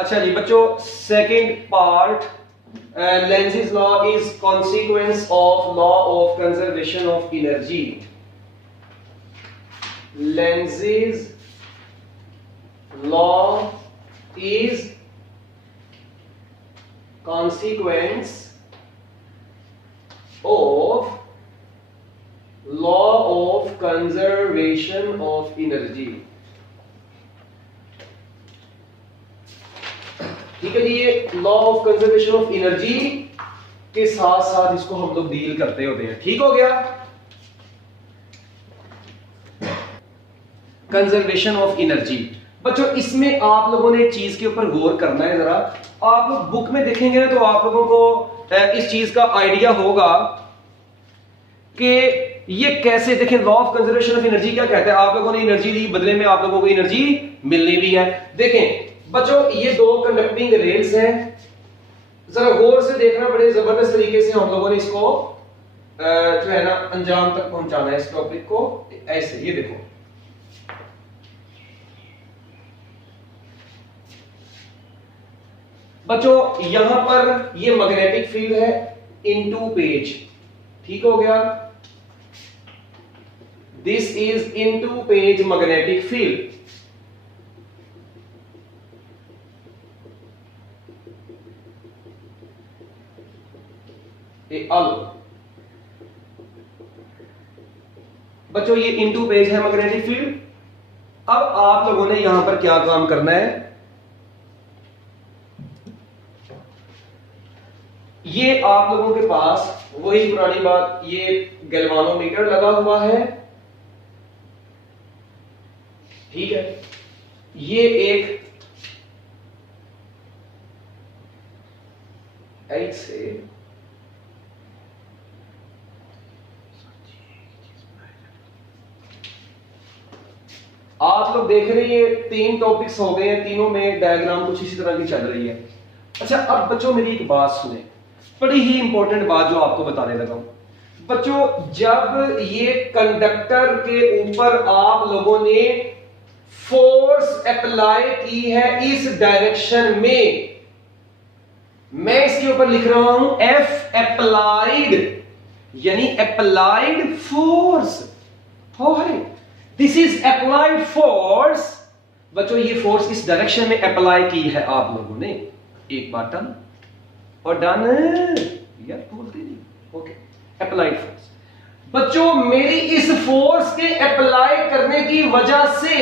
अच्छा जी बच्चों, second part, Lenz's law is consequence of law of conservation of energy. Lenz's law is consequence of law of conservation of energy। ठीक है जी, ये law of conservation of energy के साथ साथ इसको हम लोग डील करते होते हैं। ठीक हो गया, कंजर्वेशन ऑफ एनर्जी। बच्चों इसमें आप लोगों ने एक चीज के ऊपर गौर करना है जरा। आप लोग बुक में देखेंगे ना तो आप लोगों को इस चीज का आइडिया होगा कि ये कैसे, देखें law of conservation of energy क्या कहता है। आप लोगों ने एनर्जी दी, बदले में आप लोगों को एनर्जी मिलनी भी है। देखें बच्चों, ये दो कंडक्टिंग रेल्स हैं, जरा गौर से देखना, बड़े जबरदस्त तरीके से हम लोगों ने इसको जो है ना अंजाम तक पहुंचाना है इस टॉपिक को। ऐसे ये देखो, बच्चों यहां पर ये मैग्नेटिक फील्ड है इनटू पेज। ठीक हो गया, this is into page magnetic field. बच्चों ये इनटू पेज है मैग्नेटिक फील्ड। अब आप लोगों ने यहां पर क्या काम करना है, ये आप लोगों के पास वही पुरानी बात, ये गैल्वानोमीटर लगा हुआ है। ठीक है, ये एक ऐसे आप लोग देख रहे हैं, तीन टॉपिक्स हो गए हैं, तीनों में डायग्राम कुछ इसी तरह की चल रही है। अच्छा अब बच्चों मेरी एक बात सुने, बड़ी ही इंपॉर्टेंट बात जो आपको बताने लगा हूं। बच्चों जब ये कंडक्टर के ऊपर आप लोगों ने फोर्स अप्लाई की है इस डायरेक्शन में, मैं इसके ऊपर लिख रहा हूं एफ अप्लाइड, यानी अप्लाइड फोर्स हो है, दिस इज अप्लाइड फोर्स। बच्चों ये फोर्स इस डायरेक्शन में अप्लाई की है आप लोगों ने। एक बार डन और डन यार बोलते नहीं, ओके अप्लाइड फोर्स। बच्चों मेरी इस फोर्स के अप्लाई करने की वजह से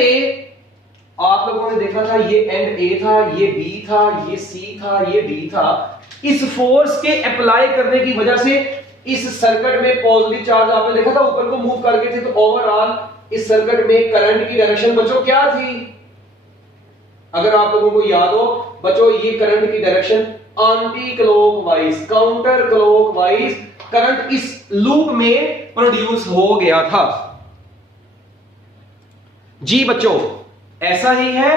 आप लोगों ने देखा था ये एंड ए था, ये बी था, ये सी था, ये डी था। इस फोर्स के अप्लाई करने की वजह से इस सर्किट में पॉजिटिव चार्ज आपने देखा था ऊपर को मूव करके थे, तो ओवरऑल इस सर्किट में करंट की डायरेक्शन बच्चों क्या थी, अगर आप लोगों को याद हो बच्चों, ये करंट की direction anti clockwise, counter clockwise current इस लूप में प्रोड्यूस हो गया था। जी बच्चों ऐसा ही है,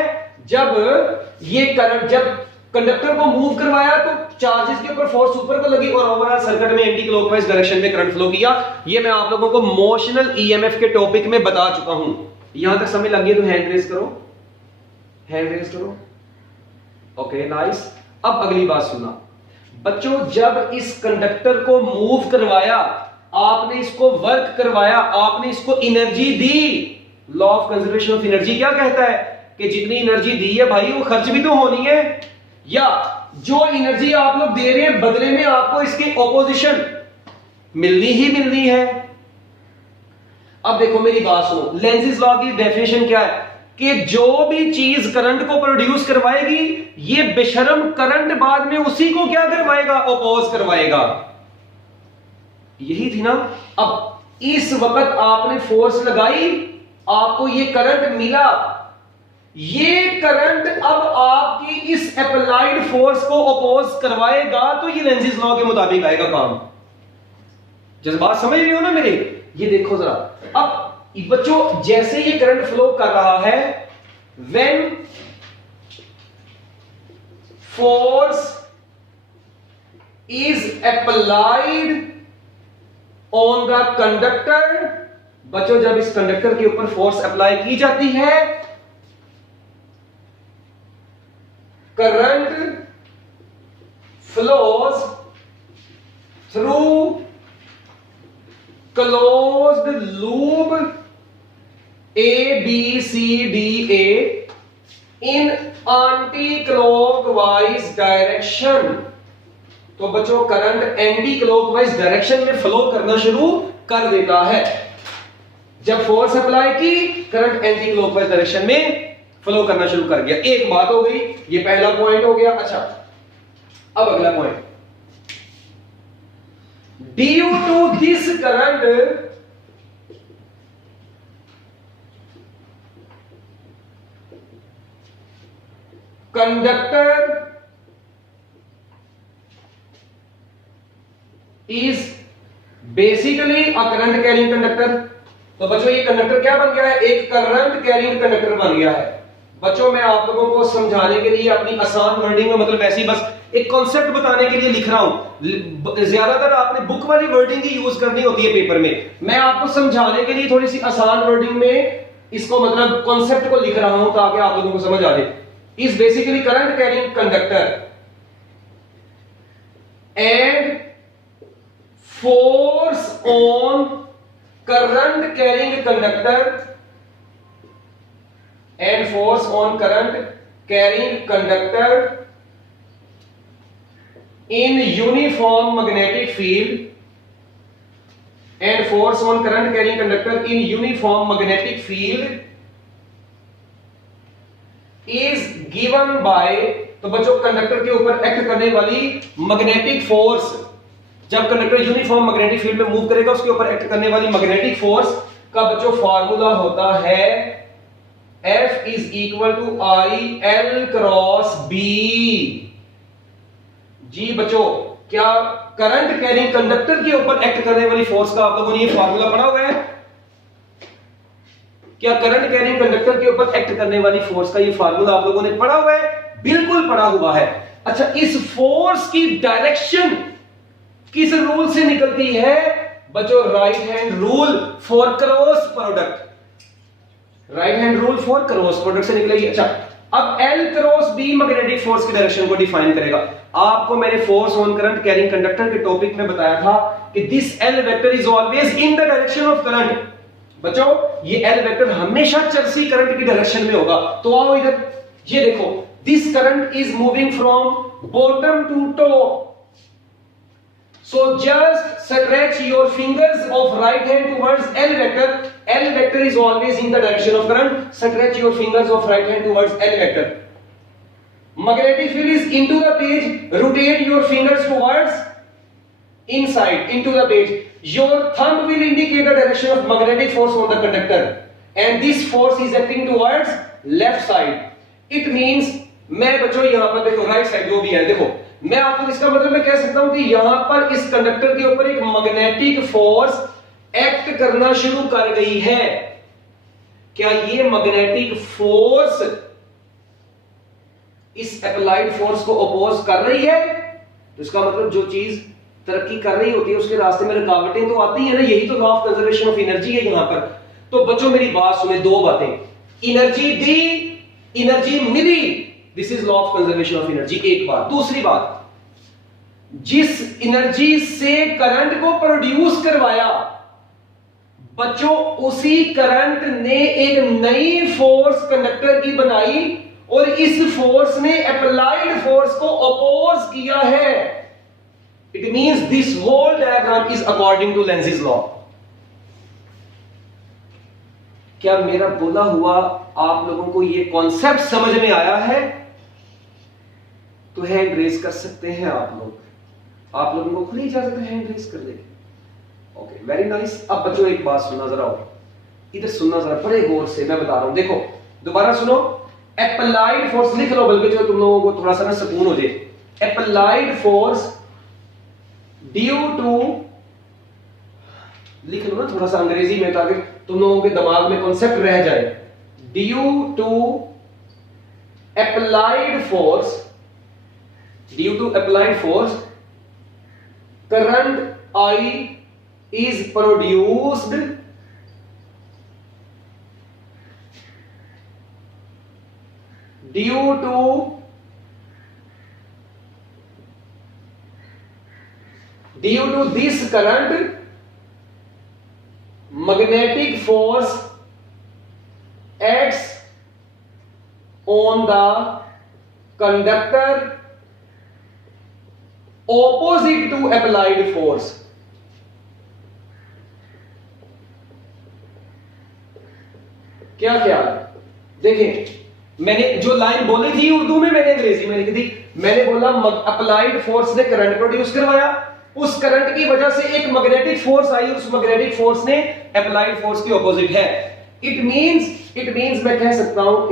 जब ये करंट, जब कंडक्टर को मूव करवाया तो चार्जेस के ऊपर फोर्स ऊपर को लगी और ओवरऑल सर्किट में एंटी क्लॉकवाइज डायरेक्शन में करंट फ्लो किया। ये मैं आप लोगों को मोशनल ईएमएफ के टॉपिक में बता चुका हूं। यहां तक समझ लगी तो हैंड रेज करो, हैंड रेज करो। Okay nice. अब अगली बात सुना बच्चों, जब इस कंडक्टर को मूव करवाया, आपने इसको वर्क करवाया, आपने इसको energy the. Law of conservation of energy क्या कहता है कि जितनी एनर्जी दी है भाई वो खर्च भी तो होनी है, या जो एनर्जी आप लोग दे रहे हैं बदले में आपको इसकी ऑपोजिशन मिलनी ही मिलनी है। अब देखो मेरी बात सुनो, लेंज़ेस लॉ की डेफिनेशन क्या है कि जो भी चीज करंट को प्रोड्यूस करवाएगी, ये बेशर्म करंट बाद में उसी को क्या करवाएगा, ऑपोज करवाएगा। यही थी ना। अब इस वक्त आपने फोर्स लगाई, आपको ये करंट मिला, ये करंट अब आपकी इस अप्लाइड फोर्स को ऑपोज करवाएगा, तो ये लेंज़ेस लॉ के मुताबिक आएगा काम। जब बात समझ रही हो ना मेरे, ये देखो जरा। अब बच्चों जैसे ये करंट फ्लो कर रहा है, when force is applied on the conductor, बच्चों जब इस कंडक्टर के ऊपर फोर्स अप्लाई की जाती है, current flows through closed loop ABCDA इन एंटी क्लॉकवाइज डायरेक्शन। तो बच्चों करंट एंटी क्लॉकवाइज डायरेक्शन में फ्लो करना शुरू कर देता है। जब फोर्स अप्लाई की, करंट एंटी क्लॉकवाइज डायरेक्शन में फ्लो करना शुरू कर गया। एक बात हो गई, ये पहला पॉइंट हो गया। अच्छा, अब अगला point, due to this current conductor is basically a current carrying conductor. तो बच्चों ये कंडक्टर क्या बन गया है? एक करंट कैरिंग कंडक्टर बन गया है। बच्चों मैं आप लोगों को समझाने के लिए अपनी आसान वर्डिंग में, मतलब ऐसे ही बस एक कॉन्सेप्ट बताने के लिए लिख रहा हूं। ज्यादातर आपने बुक वाली वर्डिंग ही यूज करनी होती है पेपर में। मैं आपको समझाने के लिए थोड़ी सी आसान वर्डिंग में इसको, मतलब कॉन्सेप्ट को लिख रहा हूं ताकि आप लोगों को समझ आ जाए। Is basically current carrying conductor and force on current carrying conductor and force on current carrying conductor in uniform magnetic field and force on current carrying conductor in uniform magnetic field is given by। तो बच्चों conductor के ऊपर act करने वाली magnetic force, जब conductor uniform magnetic field में move करेगा, उसके ऊपर एक्ट करने वाली मैग्नेटिक फोर्स का बच्चों फार्मूला होता है F is equal to I L cross B। जी बच्चों, क्या करंट कैरिंग कंडक्टर के ऊपर एक्ट करने वाली फोर्स का आप लोगों ने ये फार्मूला पढ़ा हुआ है? क्या करंट कैरिंग कंडक्टर के ऊपर एक्ट करने वाली फोर्स का ये फार्मूला आप लोगों ने पढ़ा हुआ है? बिल्कुल पढ़ा हुआ है। अच्छा, इस फोर्स की डायरेक्शन किस रूल से निकलती है? बच्चों right hand rule for cross product. Right hand rule for cross product से निकलेगी। अच्छा, अब L cross B magnetic force की डायरेक्शन को डिफाइन करेगा। आपको मैंने force on current carrying conductor के टॉपिक में बताया था कि this L vector is always in the direction of current. बच्चों ये L वेक्टर हमेशा चलती करंट की डायरेक्शन में होगा। तो आओ इधर, ये देखो, this current is moving from bottom to top. So just stretch your fingers of right hand towards L vector. L vector is always in the direction of current. Stretch your fingers of right hand towards L vector. Magnetic field is into the page. Rotate your fingers towards inside, into the page. Your thumb will indicate the direction of magnetic force on the conductor. And this force is acting towards left side. It means, मैं बच्चों यहां पर देखो right side जो भी है, देखो मैं आपको इसका मतलब मैं कह सकता हूं कि यहां पर इस कंडक्टर के ऊपर एक मैग्नेटिक फोर्स एक्ट करना शुरू कर गई है। क्या ये मैग्नेटिक फोर्स इस अप्लाइड फोर्स को अपोज कर रही है? तो इसका मतलब जो चीज तरक्की कर रही होती है उसके रास्ते में रुकावटें तो आती है ना। यही तो law of conservation of energy है यहां पर। तो बच्चों मेरी बात सुने, दो बातें, एनर्जी दी, एनर्जी मिली, this is law of conservation of energy. एक बात। दूसरी बात, जिस एनर्जी से करंट को प्रोड्यूस करवाया बच्चों, उसी करंट ने एक नई फोर्स कंडक्टर की बनाई और इस फोर्स ने अप्लाइड फोर्स को अपोज किया है। It means this whole diagram is according to Lenz law. क्या मेरा बोला हुआ आप लोगों को ये कॉन्सेप्ट समझ में आया है? तो हैंड रेज कर सकते हैं आप लोग। आप लोगों को खुली इजाजत है हैंड रेज कर ले। Okay, very nice. अब बच्चों एक बात सुनना जरा, इधर सुनना जरा बड़े गौर से, मैं बता रहा हूं। देखो दोबारा सुनो, अप्लाइड फोर्स लिख लो, बल्कि जो तुम लोगों को थोड़ा सा ना सुकून हो जाए। अप्लाइड फोर्स ड्यू टू, लिख लो ना थोड़ा सा अंग्रेजी में ताकि तुम लोगों के दिमाग में कॉन्सेप्ट रह जाए। Due to applied force, due to applied force current I is produced due to due to this current magnetic force acts on the conductor opposite to applied force. क्या ख्याल है? देखें, मैंने जो लाइन बोली थी उर्दू में, मैंने अंग्रेजी में लिखी थी। मैंने बोला अप्लाइड फोर्स ने करंट प्रोड्यूस करवाया, उस करंट की वजह से एक मैग्नेटिक फोर्स आई, उस मैग्नेटिक फोर्स ने अप्लाइड फोर्स के ऑपोजिट है। इट मींस मैं कह सकता हूं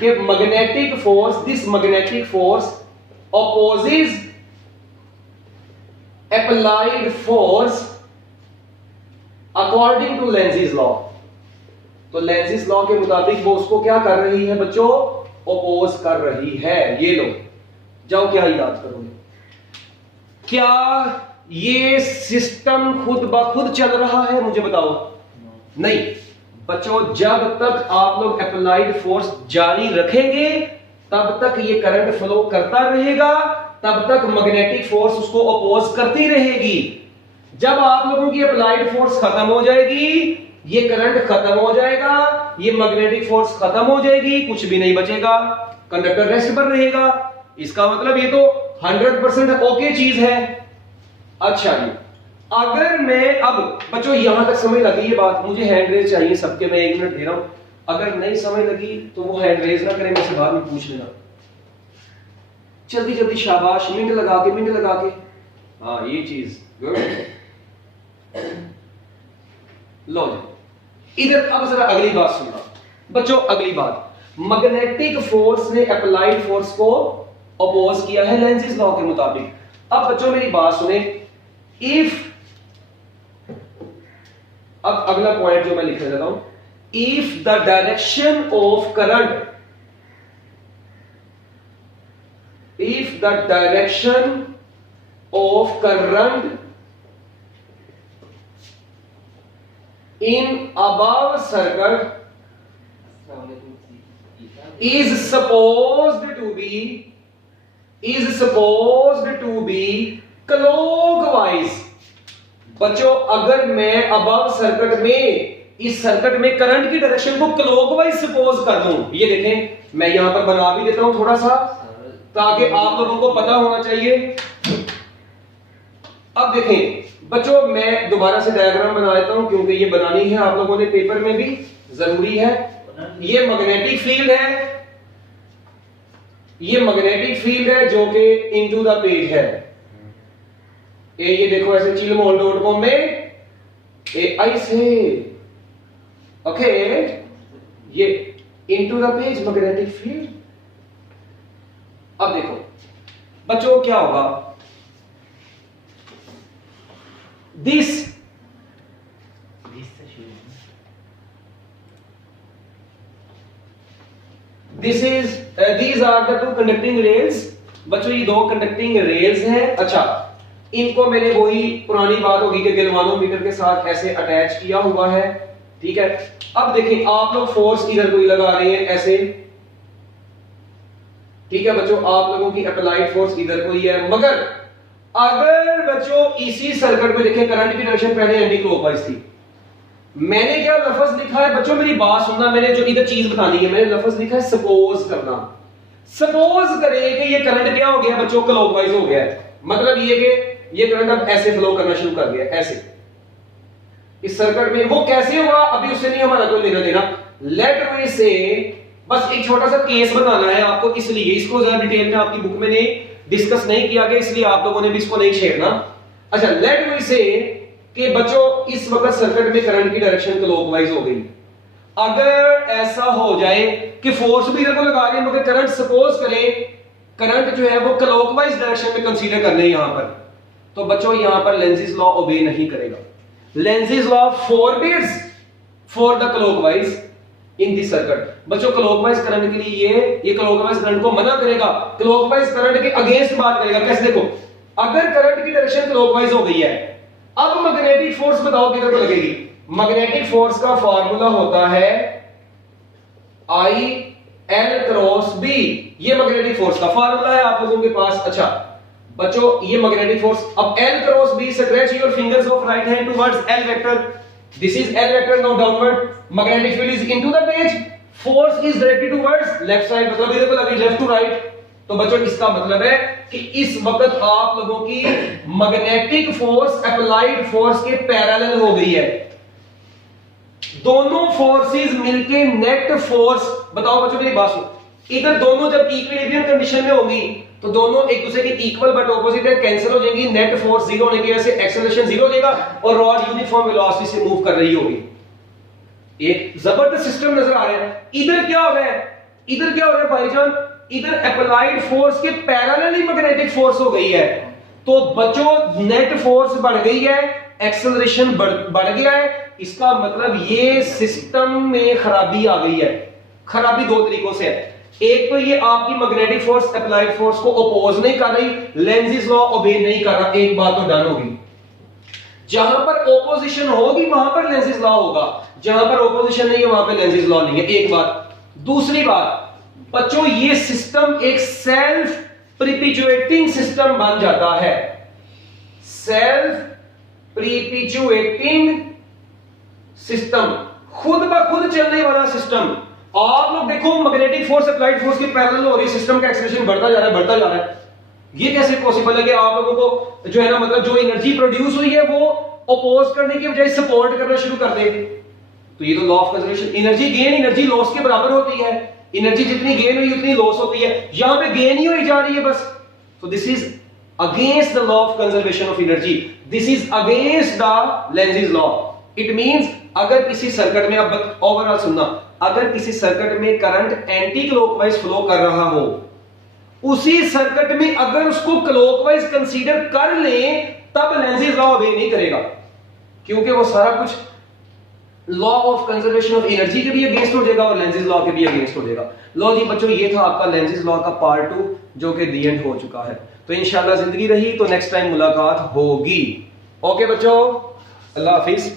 कि magnetic force, this magnetic force opposes applied force according to Lenz's law। तो लेंजिस लॉ के मुताबिक वो उसको क्या कर रही है बच्चों? ओपोज कर रही है। ये लो, जाओ क्या याद करोगे? क्या ये सिस्टम खुद ब खुद चल रहा है? मुझे बताओ। नहीं बच्चों, जब तक आप लोग अप्लाइड फोर्स जारी रखेंगे तब तक ये करंट फ्लो करता रहेगा, तब तक मैग्नेटिक फोर्स उसको अपोज करती रहेगी। जब आप लोगों की अप्लाइड फोर्स खत्म हो जाएगी, ये करंट खत्म हो जाएगा, ये मैग्नेटिक फोर्स खत्म हो जाएगी, कुछ भी नहीं बचेगा, कंडक्टर रेस्ट पर रहेगा। इसका मतलब ये तो 100% ओके चीज है। अच्छा जी, अगर मैं अब बच्चों यहां तक समझ लगी ये बात, मुझे हैंड रेज चाहिए सबके, मैं 1 मिनट दे रहा हूं। अगर नहीं समझ लगी तो वो हैंड रेज ना करें, मुझसे बाद में पूछ लेना। जल्दी जल्दी शाबाश, मिनट लगा के। हाँ ये चीज गुड। लो जी, इधर अब जरा अगली बात सुनना बच्चों। अगली बात, मैग्नेटिक फोर्स ने अप्लाइड फोर्स को अपोज किया है लेंजिस लॉ के मुताबिक। अब बच्चों मेरी बात सुने, इफ, अब अगला पॉइंट जो मैं लिखने लगा हूं, if the direction of current, if the direction of current in above circuit is supposed to be clockwise। बच्चों अगर मैं अबव सर्किट में, इस सर्किट में करंट की डायरेक्शन को क्लॉकवाइज सपोज कर दूं, ये देखें मैं यहां पर बना भी देता हूं थोड़ा सा ताकि आप लोगों को पता होना चाहिए। अब देखें बच्चों, मैं दोबारा से डायग्राम बना देता हूं क्योंकि ये बनानी है आप लोगों ने, पेपर में भी जरूरी है। ये मैग्नेटिक फील्ड है, ये मैग्नेटिक फील्ड है जो कि इनटू द पेज है। ये देखो ऐसे chillmall.com में ऐसे, ओके, ये into the page magnetic field. अब देखो बच्चों क्या होगा, These are the two conducting rails। बच्चों ये 2 कंडक्टिंग रेल्स हैं। अच्छा, इनको मैंने वही पुरानी बात होगी कि गैल्वानोमीटर के साथ ऐसे अटैच किया हुआ है, ठीक है। अब देखें आप लोग फोर्स इधर कोई लगा रहे हैं ऐसे, ठीक है बच्चों, आप लोगों की अप्लाइड फोर्स इधर कोई है, मगर अगर बच्चों इसी सर्किट में देखें करंट की डायरेक्शन पहले एंटी क्लॉकवाइज थी। मैंने क्या लफ्ज लिखा है बच्चों, मेरी बात सुनना, मैंने जो इधर चीज बतानी है, मैंने लफ्ज लिखा है सपोज करना। सपोज करें कि ये करंट क्या हो गया बच्चों, क्लॉकवाइज हो गया है, मतलब ये कि ये करंट अब ऐसे फ्लो करना शुरू कर गया, ऐसे इस सर्किट में। वो कैसे हुआ अभी उससे नहीं हमारा कोई लेना देना। लेट मी से, बस एक छोटा सा केस बनाना है आपको, इसलिए इसको ज्यादा डिटेल में आपकी बुक में नहीं डिस्कस नहीं किया गया, इसलिए आप लोगों ने भी इसको नहीं छेड़ना। अच्छा, लेट मी से कि बच्चों इस वक्त सर्किट में करंट की डायरेक्शन क्लॉकवाइज हो गई। अगर ऐसा हो जाए कि फोर्स भी इधर को लगा रहे हैं मगर करंट, सपोज करें करंट जो है वो क्लॉकवाइज डायरेक्शन में कंसीडर करने यहां पर, तो बच्चों यहां पर लेंजिस लॉ ओबे नहीं करेगा। Lenz's law forbids for the clockwise in this circuit. बच्चों क्लॉकवाइज करंट के लिए ये क्लॉकवाइज करंट को मना करेगा, क्लॉकवाइज करंट के अगेंस्ट बात करेगा। कैसे? देखो, अगर करंट की डायरेक्शन क्लॉकवाइज हो गई है, अब मैग्नेटिक फोर्स बताओ किधर को लगेगी। मैग्नेटिक फोर्स का फार्मूला होता है I L क्रॉस B, ये मैग्नेटिक फोर्स का फार्मूला है आप लोगों के पास। अच्छा बच्चों ये मैग्नेटिक फोर्स, अब L cross B, stretch your fingers of right hand towards L vector, this is L vector, now downward, magnetic field is into the page, force is directed towards left side, मतलब इधर को लगी left to right. तो बच्चों इसका मतलब है कि इस वक्त आप लोगों की मैग्नेटिक फोर्स अप्लाइड फोर्स के पैरेलल हो गई है, दोनों फोर्सेस मिलके नेट फोर्स, बताओ बच्चों मेरी बात सुनो, इधर दोनों जब इक्विलिब्रियम कंडीशन में होंगी तो दोनों एक दूसरे के इक्वल बट ऑपोजिट है, कैंसिल हो जाएंगी, नेट फोर्स जीरो होने की वजह से एक्सेलरेशन जीरो देगा और रॉड यूनिफॉर्म वेलोसिटी से मूव कर रही होगी। एक जबरदस्त सिस्टम नजर आ रहा है। इधर क्या हो रहा है, इधर क्या हो रहा है भाईजान, इधर अप्लाइड फोर्स के पैरेलली मैग्नेटिक फोर्स हो गई है, तो बच्चों नेट फोर्स बढ़ गई है, एक्सेलरेशन बढ़ गया है, इसका मतलब ये सिस्टम में खराबी आ गई है। खराबी दो तरीकों से है, एक तो ये आपकी मैग्नेटिक फोर्स अप्लाइड फोर्स को अपोज नहीं कर रही, लेंजिस लॉ ओबे नहीं कर रहा, एक बात तो डन होगी। जहां पर ओपोजिशन होगी वहां पर लेंजिस लॉ होगा, जहां पर ओपोजिशन नहीं है वहां पर लेंजिस लॉ नहीं है, एक बात। दूसरी बात बच्चों ये सिस्टम एक सेल्फ प्रिपिचुएटिंग सिस्टम बन जाता है, सेल्फ प्रिपिचुएटिंग सिस्टम, खुद ब खुद चलने वाला सिस्टम। आप लोग देखो मैग्नेटिक फोर्स अप्लाइड फोर्स के पैरेलल हो रही, सिस्टम का एक्सेलरेशन बढ़ता जा रहा है, बढ़ता जा रहा है। ये कैसे पॉसिबल है कि आप लोगों को जो है ना, मतलब जो एनर्जी प्रोड्यूस हुई है वो अपोज करने की बजाय सपोर्ट करना शुरू कर दे? तो ये तो law of conservation, energy gain energy loss के बराबर होती है, एनर्जी जितनी गेन हुई उतनी लॉस होती है, यहां पे गेन ही हुई जा रही है बस। तो this is against the law of conservation of energy, this is against the Lenz's law. It means अगर किसी सर्किट में, अब ओवरऑल सुनना, अगर किसी सर्किट में करंट एंटी क्लॉकवाइज फ्लो कर रहा हो, उसी सर्किट में अगर उसको क्लॉकवाइज कंसीडर कर लें तब लेंजिस लॉ ऑबे नहीं करेगा, क्योंकि वो सारा कुछ law of conservation of energy के भी अगेंस्ट हो जाएगा और लेंजिस लॉ के भी अगेंस्ट हो जाएगा। लो जी बच्चों ये था आपका लेंजिस लॉ का पार्ट 2 जो कि दी एंड हो चुका है। तो इंशाल्लाह जिंदगी रही तो नेक्स्ट टाइम मुलाकात होगी। ओके बच्चों, अल्लाह हाफिज।